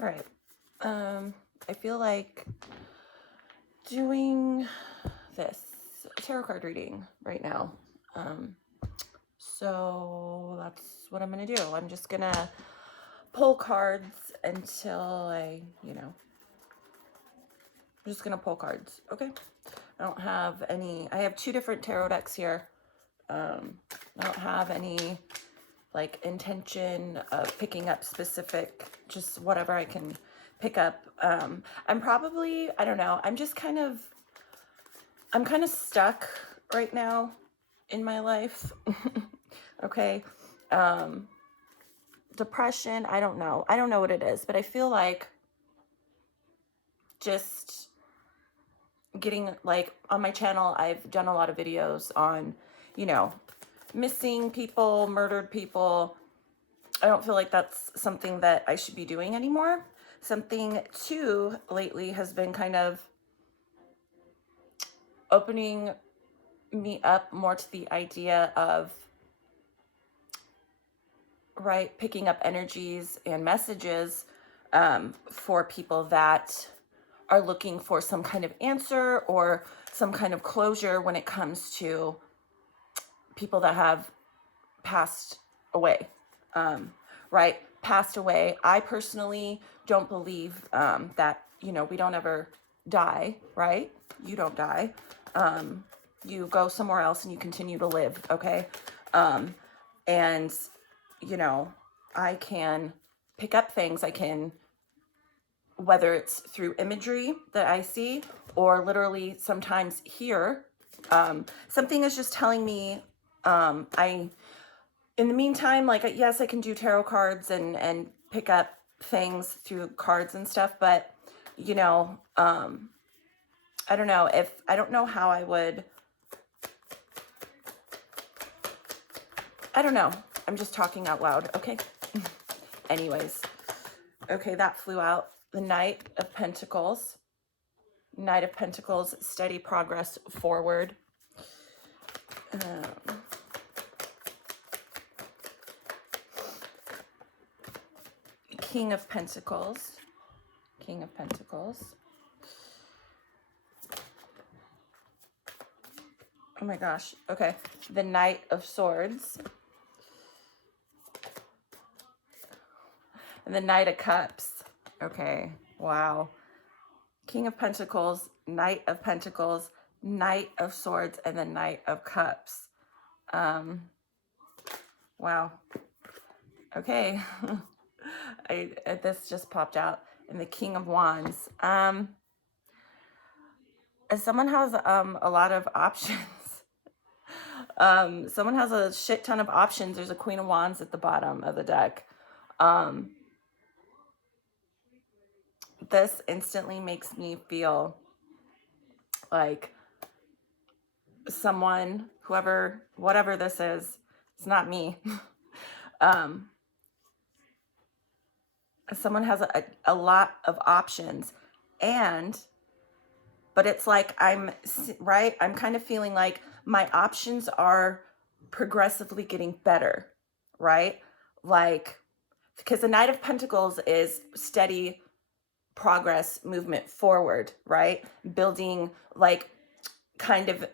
All right. I feel like doing this tarot card reading right now. So that's what I'm going to do. I'm just going to pull cards until I'm just going to pull cards. Okay. I don't have any, I have two different tarot decks here. I don't have any like intention of picking up specific, just whatever I can pick up. I'm probably, I don't know, I'm kind of stuck right now in my life. Okay. Depression, I don't know what it is, but I feel like just getting, like, on my channel, I've done a lot of videos on, missing people, murdered people. I don't feel like that's something that I should be doing anymore. Something too lately has been kind of opening me up more to the idea of, right, picking up energies and messages for people that are looking for some kind of answer or some kind of closure when it comes to people that have passed away. Right? Passed away. I personally don't believe that, we don't ever die, right? You don't die. You go somewhere else and you continue to live, okay? And, I can pick up things. I can, whether it's through imagery that I see or literally sometimes hear, something is just telling me, in the meantime, like, yes, I can do tarot cards and pick up things through cards and stuff, but, I don't know I don't know how I would, I don't know. I'm just talking out loud, okay? Anyways, okay, that flew out. The Knight of Pentacles. Knight of Pentacles, steady progress forward. King of Pentacles. King of Pentacles. Oh my gosh. Okay. The Knight of Swords. And the Knight of Cups. Okay. Wow. King of Pentacles, Knight of Pentacles, Knight of Swords, and the Knight of Cups. Wow. Okay. This just popped out. And the King of Wands. Someone has a lot of options. Someone has a shit ton of options. There's a Queen of Wands at the bottom of the deck. This instantly makes me feel like someone, whoever, whatever this is, it's not me. Someone has a lot of options, but it's like I'm kind of feeling like my options are progressively getting better, right? Like, because the Knight of Pentacles is steady progress, movement forward, right? Building, like, kind of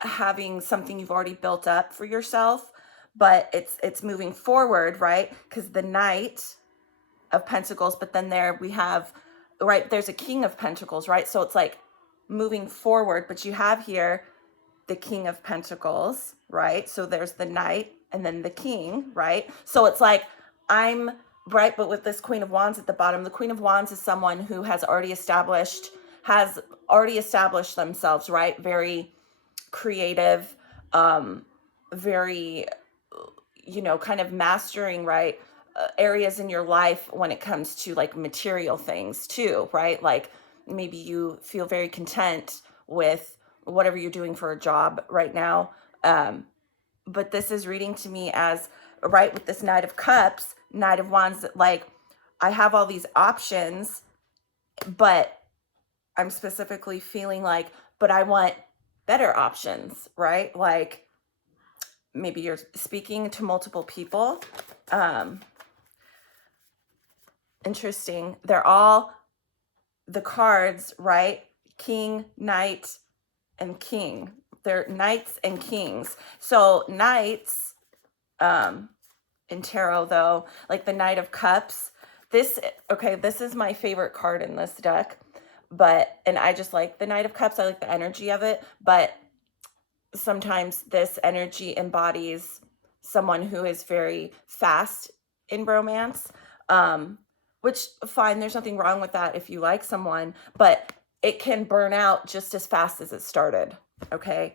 having something you've already built up for yourself, but it's moving forward, right? Because the Knight of Pentacles, but then there we have, right, there's a King of Pentacles, right? So it's like moving forward, but you have here the King of Pentacles, right? So there's the Knight and then the King, right? So it's like I'm right, but with this Queen of Wands at the bottom, the Queen of Wands is someone who has already established themselves, right? Very creative, very, kind of mastering, right? Areas in your life when it comes to like material things too, right? Like maybe you feel very content with whatever you're doing for a job right now. But this is reading to me as, right, with this Knight of Cups, Knight of Wands, like I have all these options, but I'm specifically feeling like, but I want better options, right? Like maybe you're speaking to multiple people. interesting. They're all the cards, right? King, knight, and king. They're knights and kings. So knights, in tarot though, like the Knight of Cups, this is my favorite card in this deck, and I just like the Knight of Cups. I like the energy of it, but sometimes this energy embodies someone who is very fast in romance, which fine, there's nothing wrong with that if you like someone, but it can burn out just as fast as it started. Okay.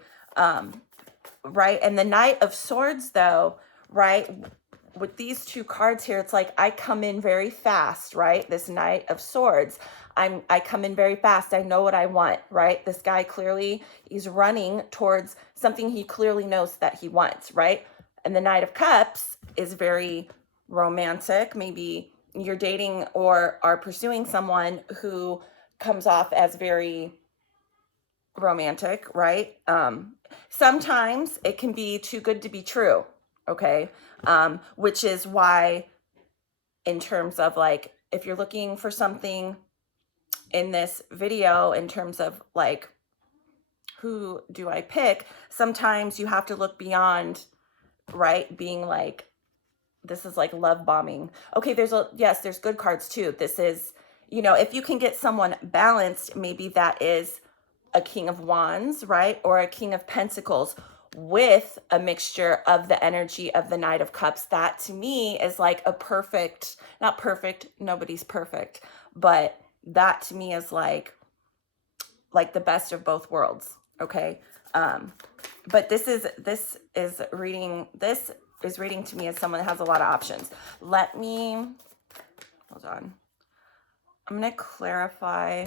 Right. And the Knight of Swords though, right, with these two cards here, it's like I come in very fast, right? This Knight of Swords, I come in very fast. I know what I want, right? This guy clearly is running towards something he clearly knows that he wants, right? And the Knight of Cups is very romantic. Maybe you're dating or are pursuing someone who comes off as very romantic, right? Sometimes it can be too good to be true, okay? Which is why, in terms of like, if you're looking for something in this video, in terms of like, who do I pick? Sometimes you have to look beyond, right? Being like, this is like love bombing. Okay, there's good cards too. This is, if you can get someone balanced, maybe that is a King of Wands, right? Or a King of Pentacles with a mixture of the energy of the Knight of Cups. That to me is like a perfect, not perfect, nobody's perfect, but that to me is like the best of both worlds. Okay. But this is reading to me as someone that has a lot of options. Hold on. I'm going to clarify.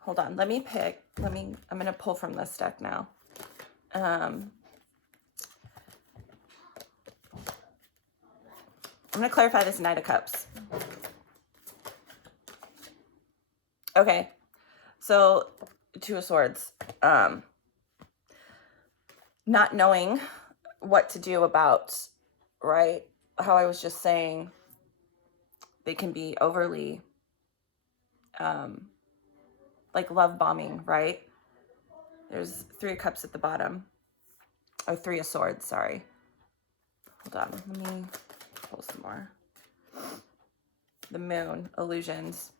Hold on. I'm going to pull from this deck now. I'm going to clarify this Knight of Cups. Okay. So, Two of Swords. Not knowing what to do about, right? How I was just saying, they can be overly, like love bombing, right? There's Three of Cups at the bottom. Or Three of Swords, sorry. Hold on, let me pull some more. The Moon, illusions.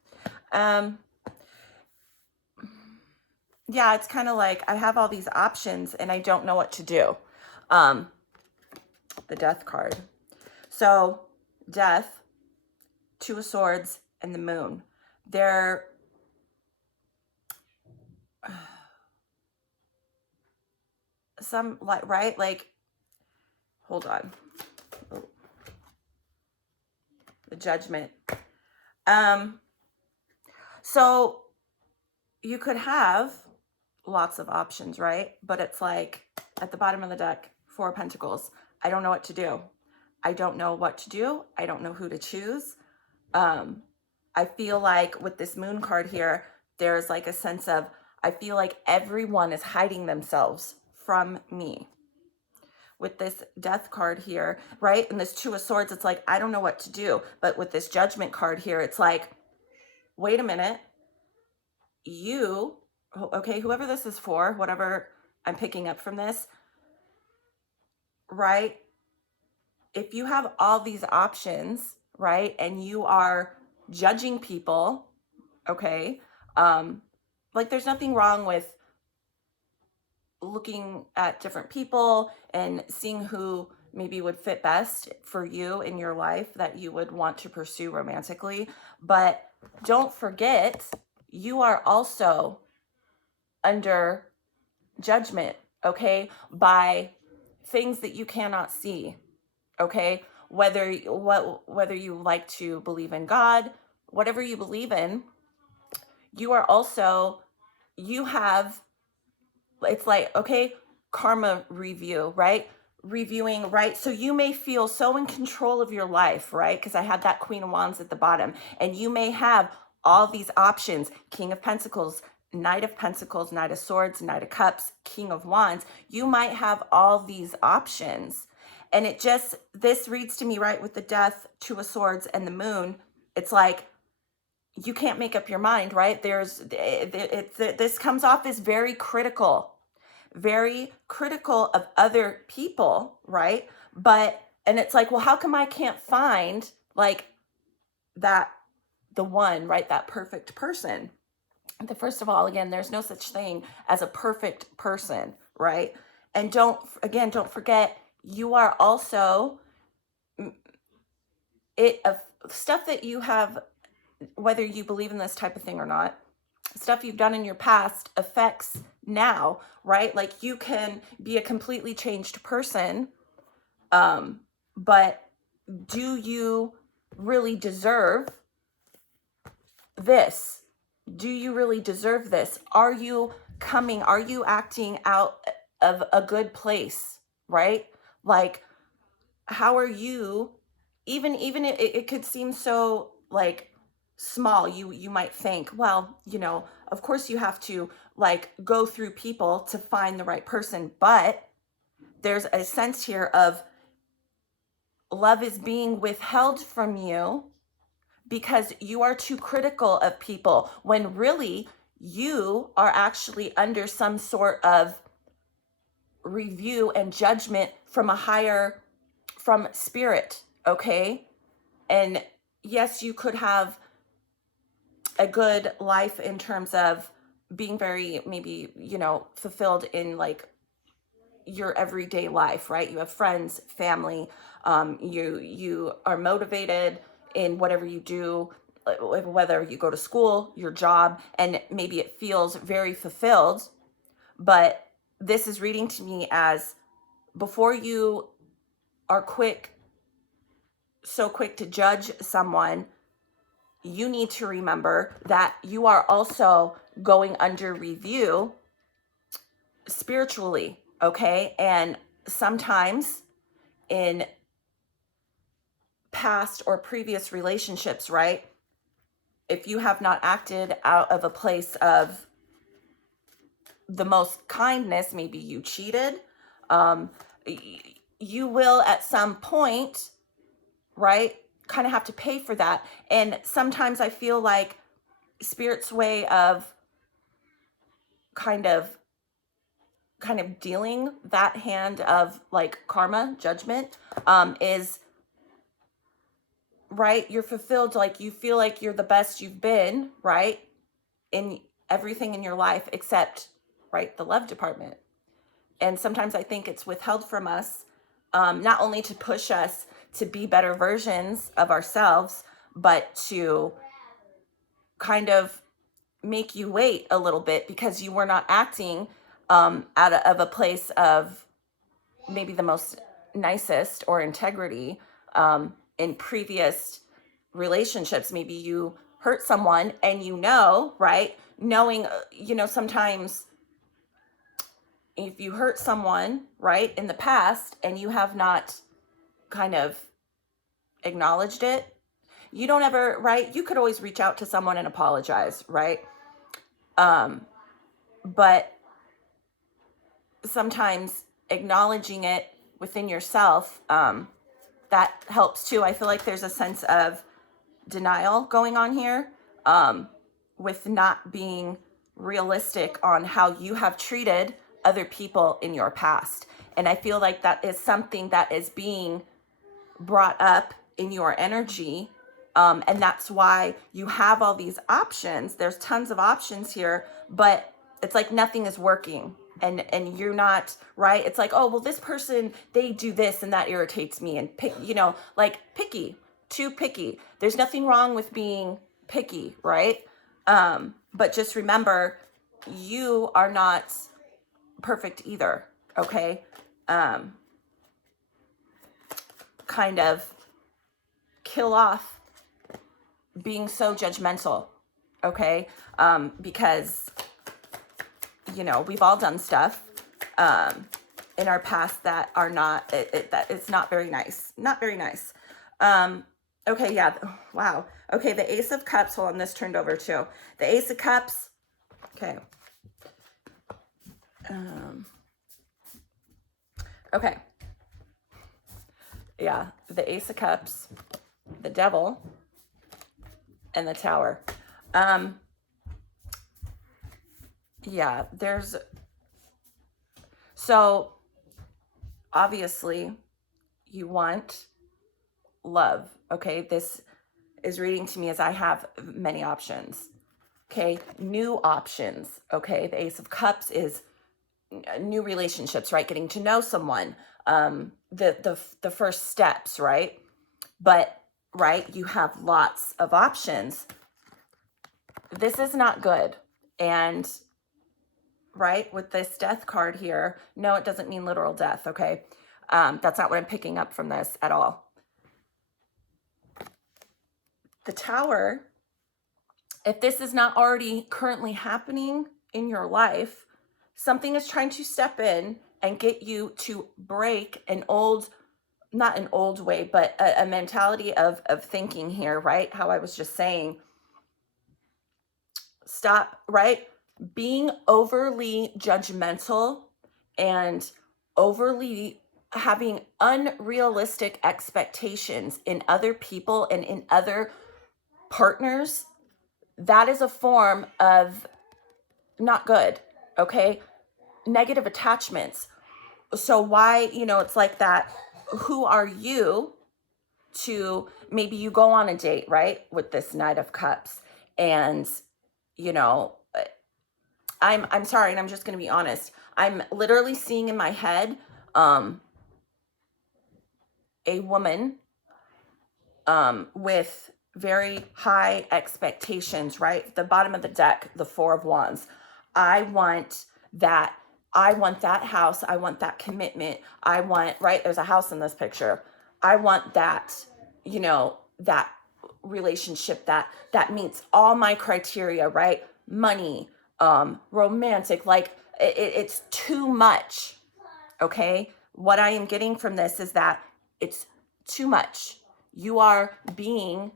Yeah, it's kind of like I have all these options and I don't know what to do. The Death card. So, Death, Two of Swords, and the Moon. They're some like, right? Like, hold on. Oh. The Judgment. So you could have lots of options, right? But it's like at the bottom of the deck, Four of Pentacles. I don't know what to do. I don't know what to do. I don't know who to choose. I feel like with this Moon card here, there's like a sense of, I feel like everyone is hiding themselves from me. With this Death card here, right? And this Two of Swords, it's like, I don't know what to do. But with this Judgment card here, it's like, wait a minute. Okay, whoever this is for, whatever I'm picking up from this, right? If you have all these options, right? And you are judging people, okay? Like there's nothing wrong with looking at different people and seeing who maybe would fit best for you in your life that you would want to pursue romantically. But don't forget, you are also under judgment, okay, by things that you cannot see, okay? Whether you like to believe in God, whatever you believe in, it's like, okay, karma review, right? Reviewing, right? So you may feel so in control of your life, right? Because I had that Queen of Wands at the bottom, and you may have all these options: King of Pentacles, Knight of Pentacles, Knight of Swords, Knight of Cups, King of Wands. You might have all these options. And this reads to me, right, with the Death, Two of Swords, and the Moon, It's like, you can't make up your mind, right? This comes off as very critical of other people, right? And it's like, well, how come I can't find like that, the one, right? That perfect person. First of all, again, there's no such thing as a perfect person, right? And don't forget, you are also stuff that you have, whether you believe in this type of thing or not, stuff you've done in your past affects now, right? Like, you can be a completely changed person, but do you really deserve this? Do you really deserve this? Are you acting out of a good place, right? Like, how are you, even it could seem so like small. You might think, well, of course you have to like go through people to find the right person, but there's a sense here of love is being withheld from you because you are too critical of people, when really you are actually under some sort of review and judgment from spirit, okay? And yes, you could have a good life in terms of being very, maybe, fulfilled in like your everyday life, right? You have friends, family, you are motivated in whatever you do, whether you go to school, your job, and maybe it feels very fulfilled. But this is reading to me as, before you are so quick to judge someone, you need to remember that you are also going under review spiritually, okay? And sometimes in past or previous relationships, right? If you have not acted out of a place of the most kindness, maybe you cheated, you will at some point, right, kind of have to pay for that. And sometimes I feel like Spirit's way of kind of dealing that hand of like karma, judgment, is, right, you're fulfilled, like you feel like you're the best you've been, right, in everything in your life except, right, the love department. And sometimes I think it's withheld from us, not only to push us to be better versions of ourselves, but to kind of make you wait a little bit because you were not acting out of a place of maybe the most nicest or integrity in previous relationships. Maybe you hurt someone and right? Knowing, sometimes if you hurt someone, right, in the past and you have not kind of acknowledged it, you don't ever, right? You could always reach out to someone and apologize, right? But sometimes acknowledging it within yourself, that helps too. I feel like there's a sense of denial going on here, with not being realistic on how you have treated other people in your past. And I feel like that is something that is being brought up in your energy. And that's why you have all these options. There's tons of options here, but it's like nothing is working. And you're not, right? It's like, oh, well, this person, they do this and that irritates me. And picky, too picky. There's nothing wrong with being picky, right? But just remember, you are not perfect either, okay? Kind of kill off being so judgmental, okay? Because, we've all done stuff in our past that are not, that it's not very nice. Not very nice. Okay, yeah, wow. Okay, the Ace of Cups, hold on, this turned over too. The Ace of Cups, okay. Okay. Yeah, the Ace of Cups, the Devil, and the Tower. Um, yeah, so obviously you want love. Okay, this is reading to me as I have many options. Okay, new options. Okay, the Ace of Cups is new relationships, right? Getting to know someone, the first steps, right? But right, you have lots of options. This is not good. And right, with this death card here, no, it doesn't mean literal death, okay? That's not what I'm picking up from this at all. The Tower, if this is not already currently happening in your life, something is trying to step in and get you to break an old, not an old way, but a mentality of thinking here, right? How I was just saying, stop, right? Being overly judgmental and overly having unrealistic expectations in other people and in other partners, that is a form of not good, okay? Negative attachments. So why, it's like that. Who are you to, maybe you go on a date, right, with this Knight of Cups, and you know, I'm sorry, and I'm just going to be honest. I'm literally seeing in my head a woman with very high expectations, right? The bottom of the deck, the Four of Wands. I want that. I want that house. I want that commitment. I want, right? There's a house in this picture. I want that, that relationship that meets all my criteria, right? Money, romantic, like it's too much. Okay. What I am getting from this is that it's too much. You are being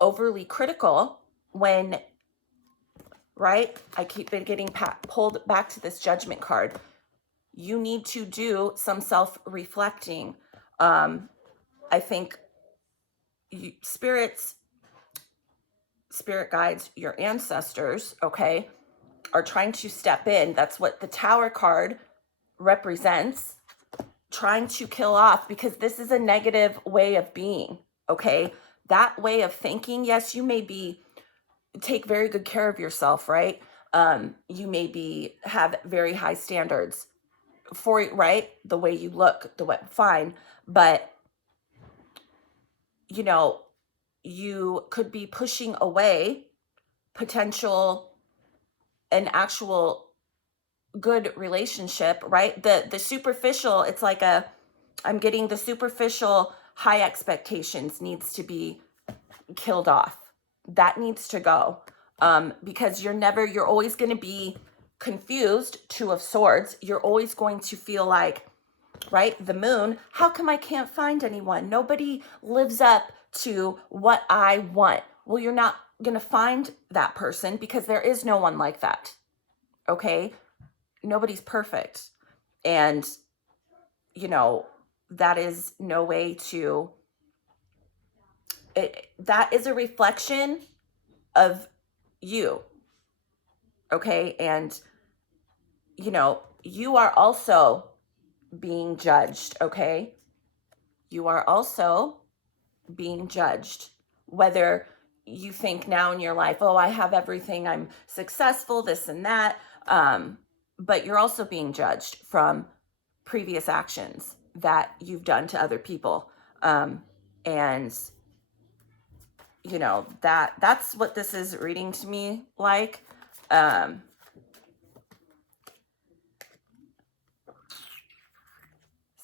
overly critical when, right? I keep getting pulled back to this Judgment card. You need to do some self-reflecting. I think spirit guides, your ancestors, okay, are trying to step in. That's what the Tower card represents, trying to kill off, because this is a negative way of being, okay? That way of thinking, yes, you may take very good care of yourself, right? You may have very high standards for, right? The way you look, fine. But, you could be pushing away potential, an actual good relationship, right? The superficial, it's like I'm getting the superficial high expectations needs to be killed off. That needs to go. Because you're always going to be confused, Two of Swords. You're always going to feel like, right? The Moon, how come I can't find anyone? Nobody lives up to what I want. Well, you're not going to find that person because there is no one like that. Okay? Nobody's perfect. And, that is no way to, that is a reflection of you. Okay? And, you are also being judged, okay? You are also being judged. Whether you think now in your life, oh, I have everything, I'm successful, this and that, but you're also being judged from previous actions that you've done to other people. And that's what this is reading to me like.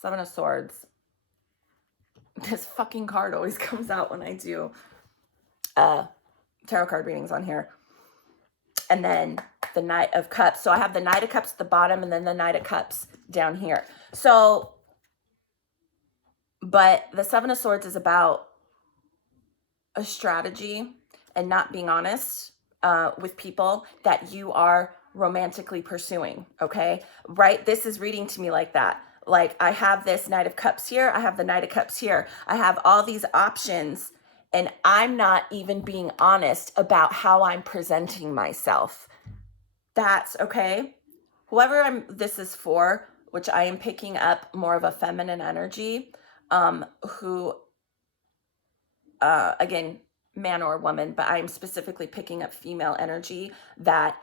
Seven of Swords. This fucking card always comes out when I do tarot card readings on here. And then the Knight of Cups. So I have the Knight of Cups at the bottom and then the Knight of Cups down here. So, but the Seven of Swords is about a strategy and not being honest with people that you are romantically pursuing, okay? Right? This is reading to me like that. Like I have this Knight of Cups here. I have the Knight of Cups here. I have all these options and I'm not even being honest about how I'm presenting myself. That's okay. Whoever this is for, which I am picking up more of a feminine energy, who, again, man or woman, but I'm specifically picking up female energy that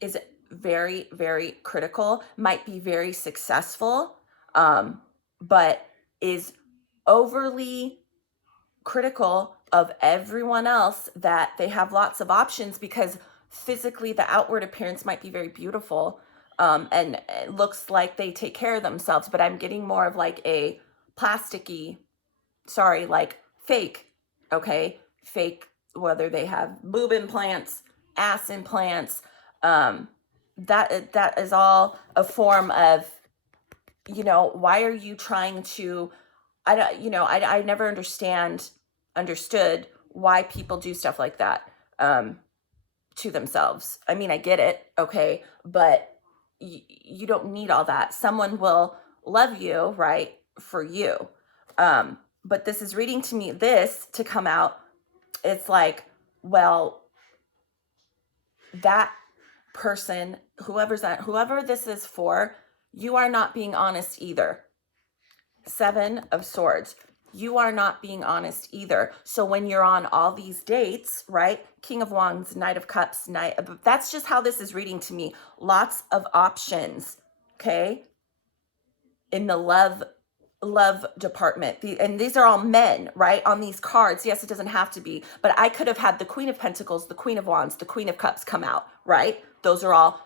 is very, very critical, might be very successful, but is overly critical of everyone else, that they have lots of options because physically the outward appearance might be very beautiful, and it looks like they take care of themselves, but I'm getting more of like a plasticky, like fake, okay? Fake, whether they have boob implants, ass implants, that is all a form of, why are you trying to, I don't, I never understood why people do stuff like that, to themselves. I mean, I get it, okay, but you don't need all that. Someone will love you, right, for you. But this is reading to me, this to come out, it's like, well, that person, whoever this is for, you are not being honest either. 7 of Swords. You are not being honest either. So when you're on all these dates, right? King of Wands, Knight of Cups, that's just how this is reading to me. Lots of options, okay? In the love department. And these are all men, right? On these cards. Yes, it doesn't have to be, but I could have had the Queen of Pentacles, the Queen of Wands, the Queen of Cups come out, right? Those are all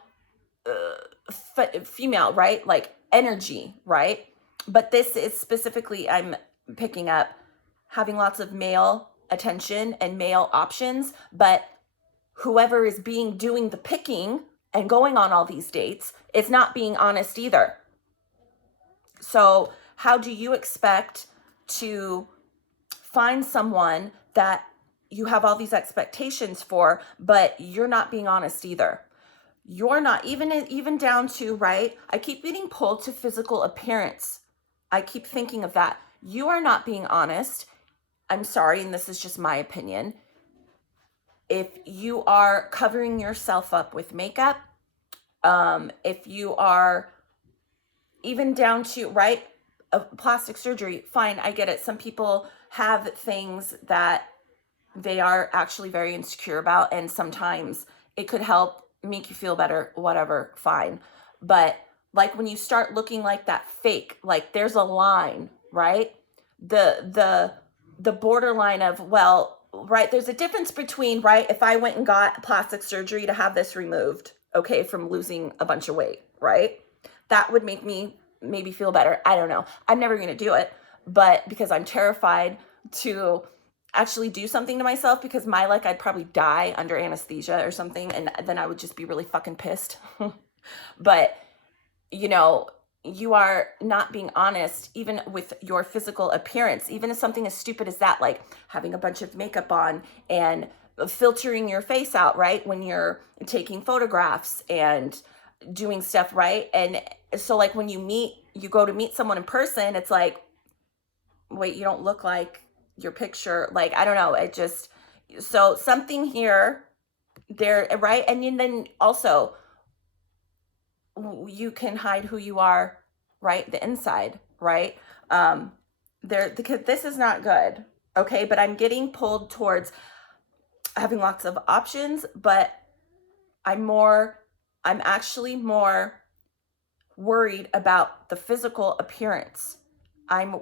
female, right? Like energy, right? But this is specifically, I'm picking up having lots of male attention and male options, but whoever is doing the picking and going on all these dates is not being honest either. So how do you expect to find someone that you have all these expectations for, but you're not being honest either? You're not, even down to, right? I keep getting pulled to physical appearance. I keep thinking of that. You are not being honest. I'm sorry, and this is just my opinion. If you are covering yourself up with makeup, if you are even down to, right, plastic surgery, fine, I get it. Some people have things that they are actually very insecure about, and sometimes it could help make you feel better, whatever, fine. But like when you start looking like that fake, like there's a line, right? The borderline of, well, right, there's a difference between, right, if I went and got plastic surgery to have this removed, okay, from losing a bunch of weight, right? That would make me maybe feel better. I don't know. I'm never going to do it, but because I'm terrified to actually do something to myself, because I'd probably die under anesthesia or something, and then I would just be really fucking pissed. But, you are not being honest even with your physical appearance, even if something as stupid as that, like having a bunch of makeup on and filtering your face out, right, when you're taking photographs and doing stuff, right? And so like when you go to meet someone in person, it's like, wait, you don't look like your picture. Like, I don't know, so something here, there, right? And then also, you can hide who you are, right? The inside, right? Because this is not good, okay? But I'm getting pulled towards having lots of options, but I'm actually more worried about the physical appearance. I'm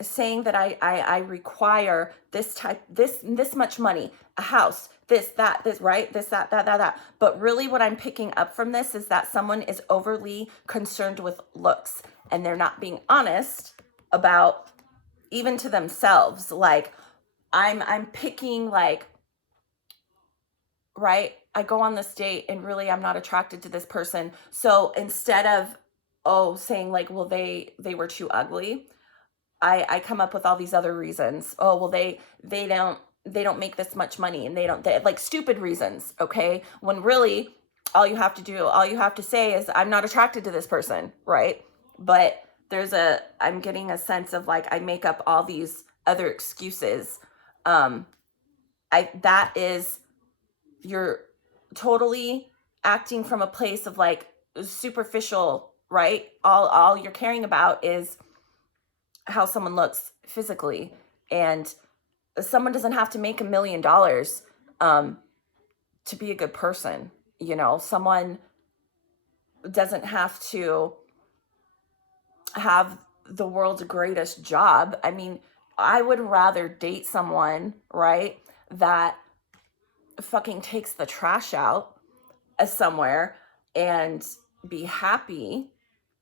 saying that I require this much money, a house, this, right? This, that. But really what I'm picking up from this is that someone is overly concerned with looks, and they're not being honest about, even to themselves. Like I'm picking, like, right? I go on this date and really I'm not attracted to this person. So instead of, saying like, well, they were too ugly, I come up with all these other reasons. Oh, well, they don't make this much money, and they like stupid reasons, okay? When really all you have to say is, I'm not attracted to this person, right? But I'm getting a sense of like, I make up all these other excuses. That is, you're totally acting from a place of like superficial, right? All you're caring about is how someone looks physically, and someone doesn't have to make $1 million to be a good person. Someone doesn't have to have the world's greatest job. I mean, I would rather date someone, right, that fucking takes the trash out somewhere and be happy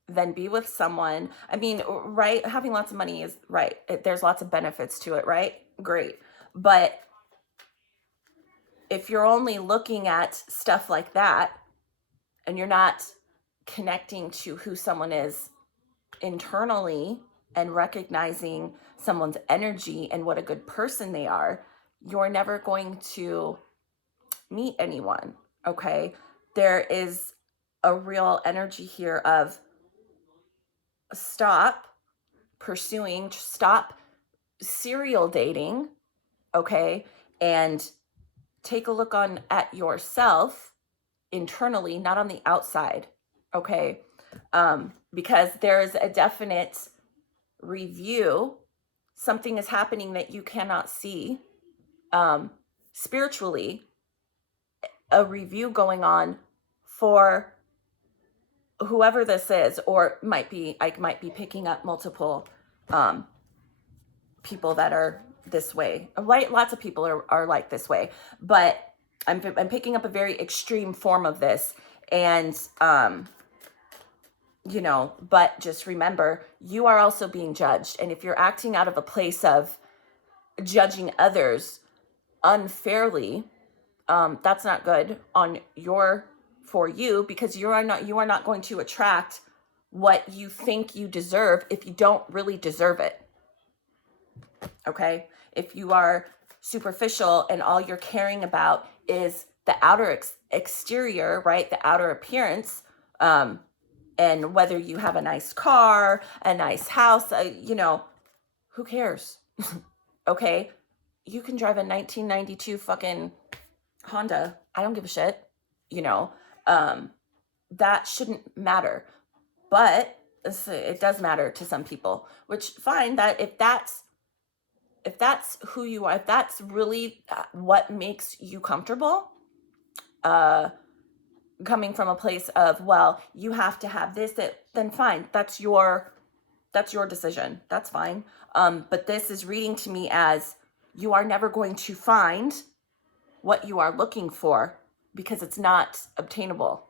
than be with someone. I mean, right, having lots of money is right. There's lots of benefits to it, right? Great. But if you're only looking at stuff like that and you're not connecting to who someone is internally and recognizing someone's energy and what a good person they are, you're never going to meet anyone, okay? There is a real energy here of stop serial dating, okay? And take a look at yourself internally, not on the outside, okay? Because there's a definite review. Something is happening that you cannot see. Spiritually, a review going on for whoever this is, or I might be picking up multiple people that are this way. Lots of people are like this way, but I'm picking up a very extreme form of this. And but just remember, you are also being judged. And if you're acting out of a place of judging others unfairly, that's not good for you, because you are not going to attract what you think you deserve if you don't really deserve it. Okay? If you are superficial and all you're caring about is the outer exterior, right? The outer appearance, and whether you have a nice car, a nice house, who cares? Okay? You can drive a 1992 fucking Honda. I don't give a shit. That shouldn't matter. But it does matter to some people, which fine, that if that's who you are, if that's really what makes you comfortable, coming from a place of, well, you have to have this, then fine. That's your decision. That's fine. But this is reading to me as you are never going to find what you are looking for because it's not obtainable.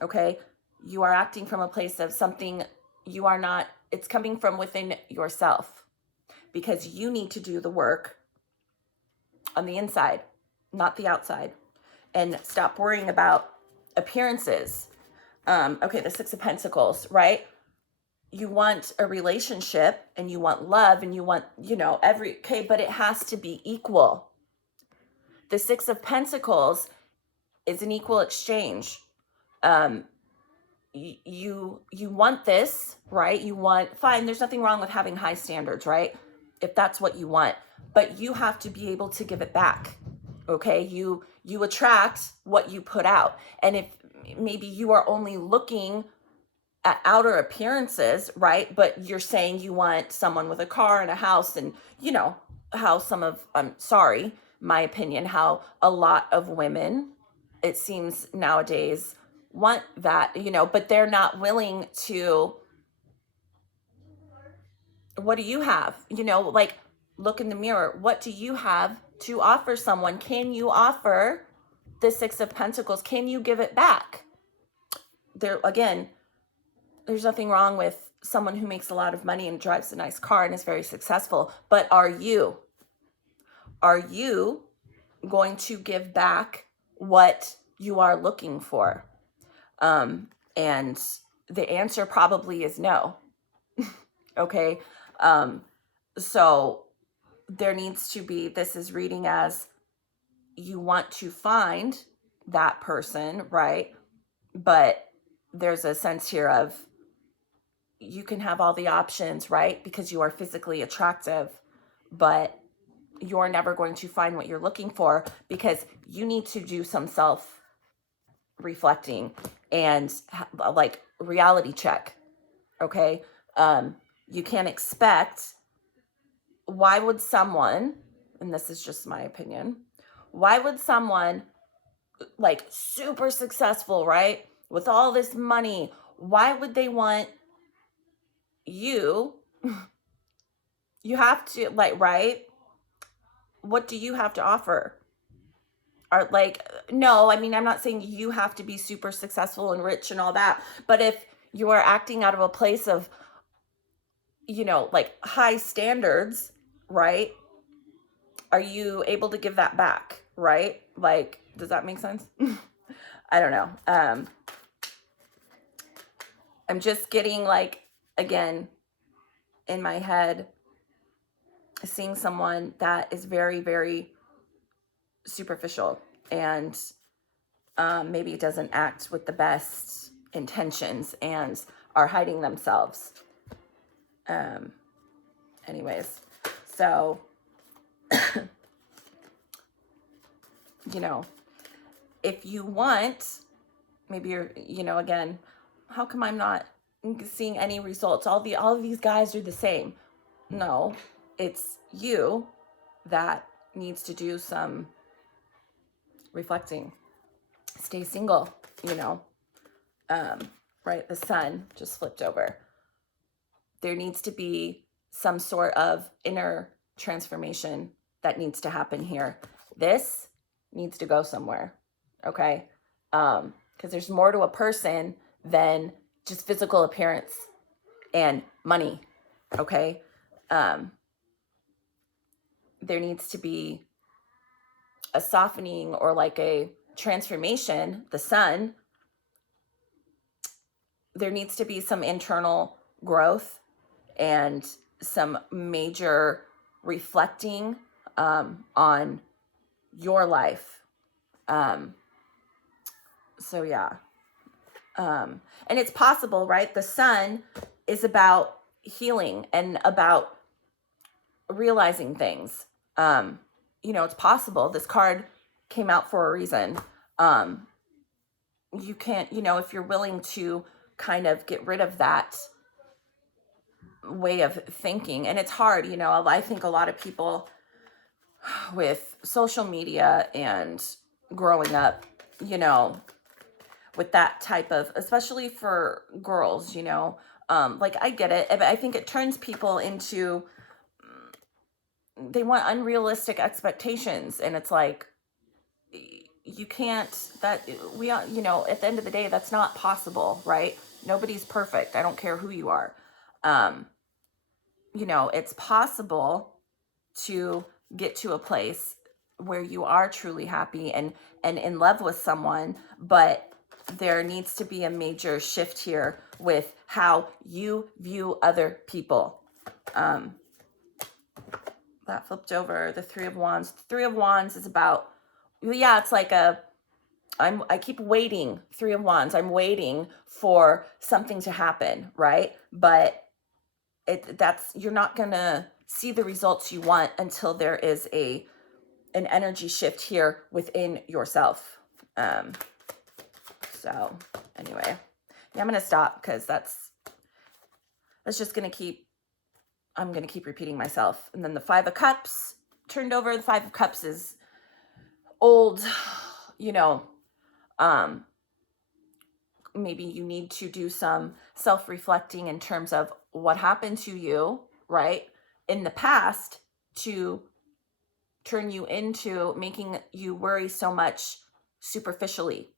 Okay? You are acting from a place of something you are not, it's coming from within yourself, because you need to do the work on the inside, not the outside, and stop worrying about appearances. Okay, the Six of Pentacles, right? You want a relationship and you want love and you want, but it has to be equal. The Six of Pentacles is an equal exchange. You want this, right? Fine, there's nothing wrong with having high standards, right? If that's what you want, but you have to be able to give it back. Okay? You attract what you put out. And if maybe you are only looking at outer appearances, right? But you're saying you want someone with a car and a house, and how my opinion, how a lot of women, it seems nowadays, want that, but they're not willing to. What do you have? Like, look in the mirror. What do you have to offer someone? Can you offer the Six of Pentacles? Can you give it back? There's nothing wrong with someone who makes a lot of money and drives a nice car and is very successful, but are you going to give back what you are looking for? And the answer probably is no. Okay. So there needs to be, this is reading as you want to find that person, right? But there's a sense here of you can have all the options, right? Because you are physically attractive, but you're never going to find what you're looking for because you need to do some self reflecting and like reality check. Okay. You can't expect, why would someone, and this is just my opinion, why would someone like super successful, right? With all this money, why would they want you? You have to, like, right? What do you have to offer? Are like, no, I mean, I'm not saying you have to be super successful and rich and all that, but if you are acting out of a place of, like high standards, right? Are you able to give that back, right? Like, does that make sense? I don't know. I'm just getting like, again, in my head, seeing someone that is very, very superficial and maybe doesn't act with the best intentions and are hiding themselves. Anyways, so, if you want, maybe you're, again, how come I'm not seeing any results? All of these guys are the same. No, it's you that needs to do some reflecting. Stay single, right? The sun just flipped over. There needs to be some sort of inner transformation that needs to happen here. This needs to go somewhere, okay? Because there's more to a person than just physical appearance and money, okay? There needs to be a softening or like a transformation, the sun. There needs to be some internal growth and some major reflecting on your life. So yeah. And it's possible, right? The sun is about healing and about realizing things. It's possible. This card came out for a reason. You can't, if you're willing to kind of get rid of that way of thinking, and it's hard, I think a lot of people with social media and growing up, with that type of, especially for girls, like I get it. I think it turns people into, they want unrealistic expectations, and it's like, you can't, at the end of the day, that's not possible, right? Nobody's perfect. I don't care who you are. It's possible to get to a place where you are truly happy and in love with someone, but there needs to be a major shift here with how you view other people. That flipped over, the Three of Wands. The Three of Wands is about, it's like I keep waiting, Three of Wands. I'm waiting for something to happen, right? But you're not gonna see the results you want until there is an energy shift here within yourself. So anyway, I'm gonna stop because that's just gonna I'm gonna keep repeating myself. And then the Five of Cups turned over. The Five of Cups is old, maybe you need to do some self-reflecting in terms of what happened to you, right, in the past to turn you into making you worry so much superficially,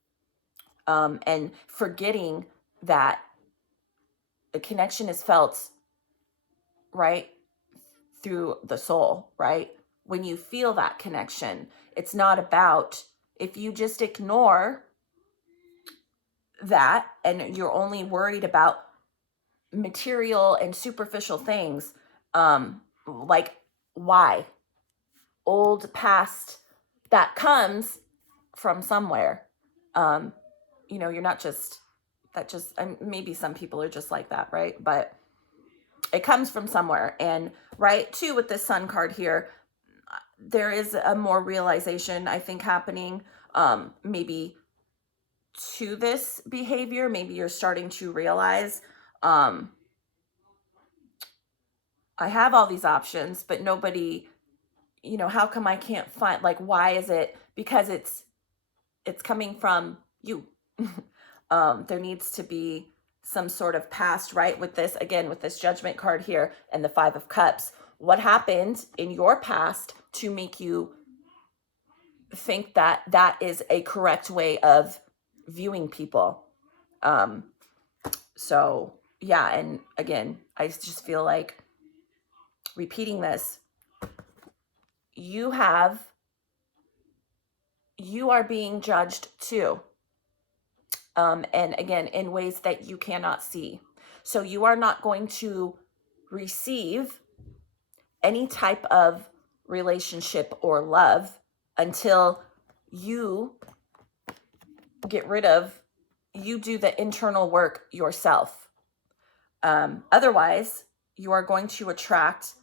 and forgetting that a connection is felt, right, through the soul, right? When you feel that connection, it's not about, if you just ignore that and you're only worried about material and superficial things, like why? Old past that comes from somewhere. You're not just that just, maybe some people are just like that, right? But it comes from somewhere. And right, too, with this sun card here, there is a more realization, I think, happening, maybe to this behavior. Maybe you're starting to realize, I have all these options, but nobody, how come I can't find, like, why is it? Because it's coming from you. There needs to be some sort of past, right? With this, again, with this Judgment card here and the Five of Cups, what happened in your past to make you think that that is a correct way of viewing people? So yeah, and again, I just feel like repeating this, you are being judged too. And again, in ways that you cannot see. So you are not going to receive any type of relationship or love until you you do the internal work yourself. Otherwise, you are going to attract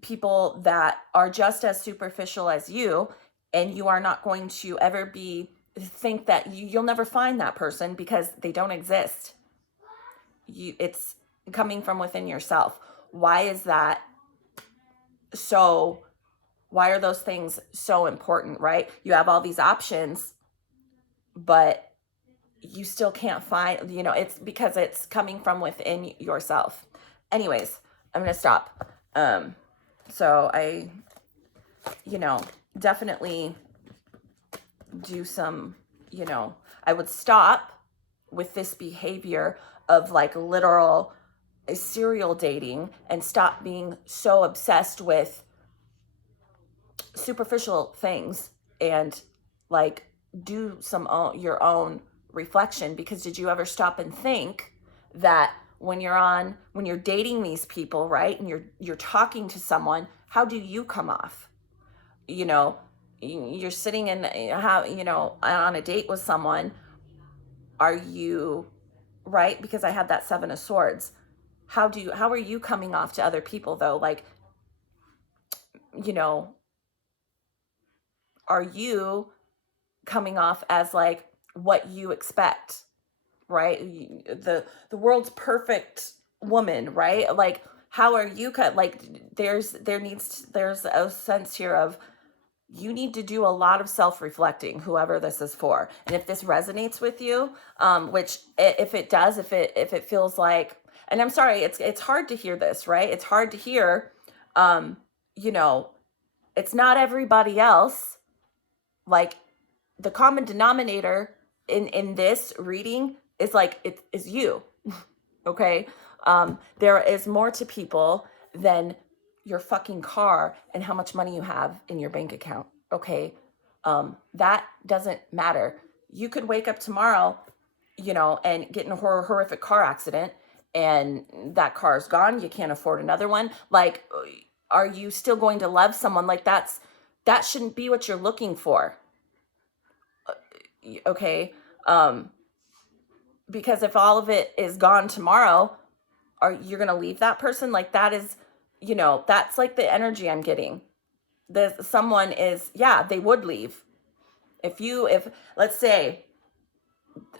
people that are just as superficial as you, and you are not going to ever think that you'll never find that person because they don't exist. It's coming from within yourself. Why is that? So why are those things so important, right? You have all these options, but you still can't find, it's because it's coming from within yourself. Anyways, I'm going to stop. So I, definitely do some, I would stop with this behavior of like literal serial dating and stop being so obsessed with superficial things and like do your own reflection. Because did you ever stop and think that when you're dating these people, right, and you're talking to someone, how do you come off? You're sitting on a date with someone. Are you right? Because I had that Seven of Swords. How are you coming off to other people though? Like, are you coming off as like what you expect, right? The world's perfect woman, right? Like, how are you like there's a sense here of you need to do a lot of self-reflecting, whoever this is for. And if this resonates with you, which if it does, if it feels like, and I'm sorry, it's hard to hear this, right? It's hard to hear, it's not everybody else. Like, the common denominator in this reading is like, it is you. Okay. There is more to people than your fucking car and how much money you have in your bank account. Okay. That doesn't matter. You could wake up tomorrow, and get in a horrific car accident and that car is gone. You can't afford another one. Like, are you still going to love someone? Like, that shouldn't be what you're looking for. Okay. Because if all of it is gone tomorrow, you're going to leave that person? Like, that is, that's like the energy I'm getting. Someone is, yeah, they would leave. If let's say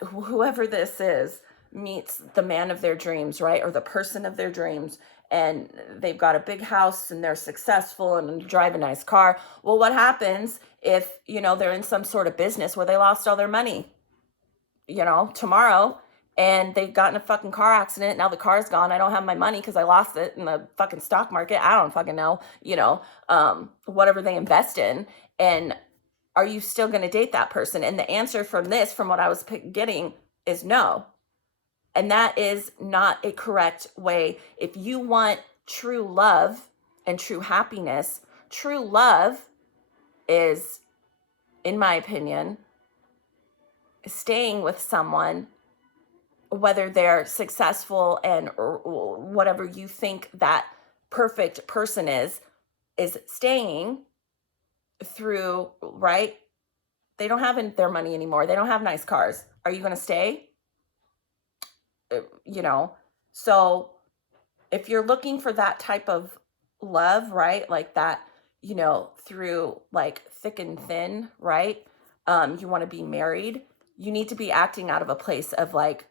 whoever this is meets the man of their dreams, right? Or the person of their dreams, and they've got a big house and they're successful and drive a nice car. Well, what happens if, they're in some sort of business where they lost all their money, tomorrow, and they've gotten a fucking car accident. Now the car's gone. I don't have my money because I lost it in the fucking stock market. I don't fucking know, whatever they invest in. And are you still going to date that person? And the answer from what I was getting, is no. And that is not a correct way. If you want true love and true happiness, true love is, in my opinion, staying with someone, whether they're successful and whatever you think that perfect person is staying through, right? They don't have their money anymore. They don't have nice cars. Are you going to stay? you know. So if you're looking for that type of love, right? Like that, you know, through like thick and thin, right? You want to be married, you need to be acting out of a place of like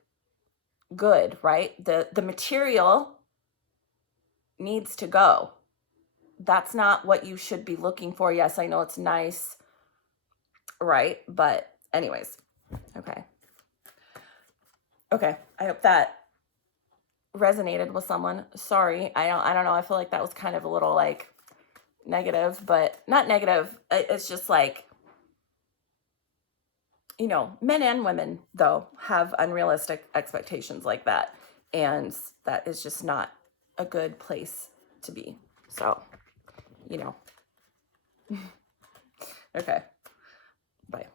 good, right? The material needs to go. That's not what you should be looking for. Yes, I know it's nice, right? But anyways, okay. Okay. I hope that resonated with someone. Sorry. I don't know. I feel like that was kind of a little like negative, but not negative. It's just like, you know, men and women though have unrealistic expectations like that, and that is just not a good place to be. So, you know. Okay. Bye.